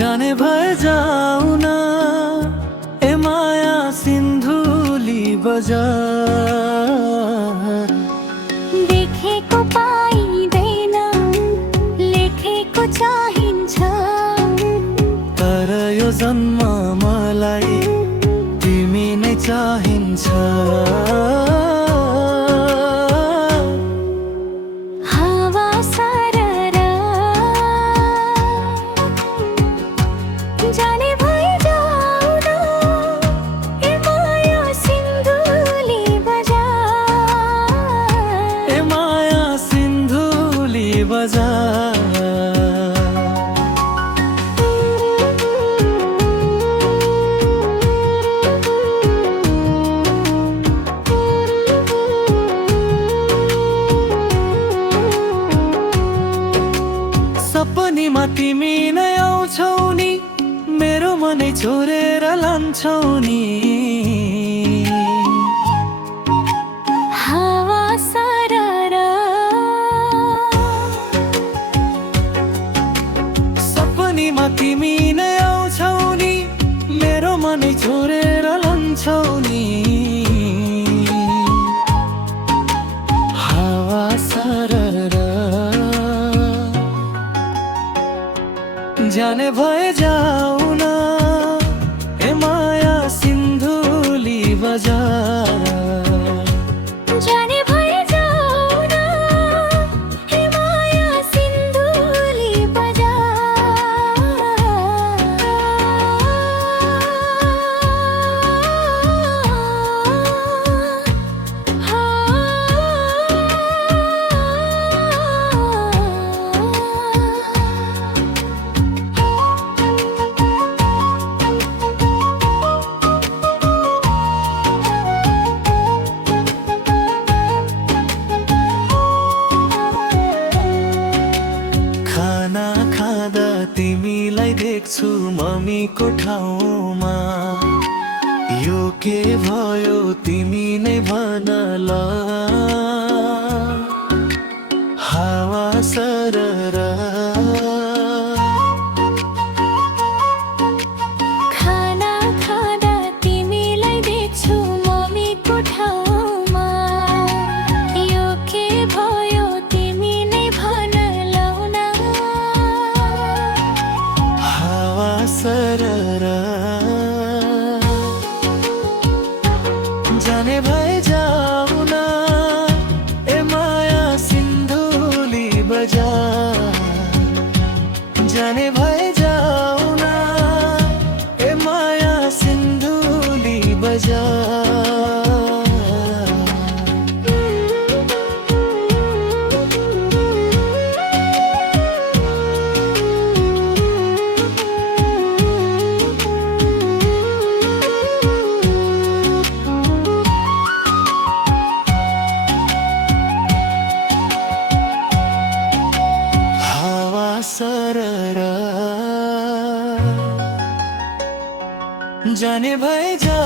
जाने भए जाऊ न ए माया सिन्धुली बजार। देखेको पाइँदैन लेखेको चाहिन्छ, तर यो जन्म मलाई तिमी नै चाहिन्छ। हावा सरर जाने भए जाऊ न ए माया सिन्धुली बजार। ए माया सिन्धुली बजार। सपनीमा तिमी नै आउँछौ नि, मेरो मनै छोडेर लान्छौ नि। हावा सरर सपनीमा तिमी नै आउँछौ नि, मेरो मनै छोडेर लान्छौ नि। हावा सरर जाने भए जाऊ न ए माया सिन्धुली बजार। जाने भए जाऊ न ए माया सिन्धुली खाना खाँदा तिमीलाई देख्छु मम्मीको ठाउँमा। यो के भयो तिमी नै भन ल। हावा सरर खाना खाँदा तिमीलाई देख्छु मम्मीको ठाउँमा। यो के भयो तिमी नै भन लौ न। हावा सरर जाने भए जाऊ न ए माया सिन्धुली बजार। जाने भए जाऊ न ए माया सिन्धुली बजार। हावा सरर जाने भए जा।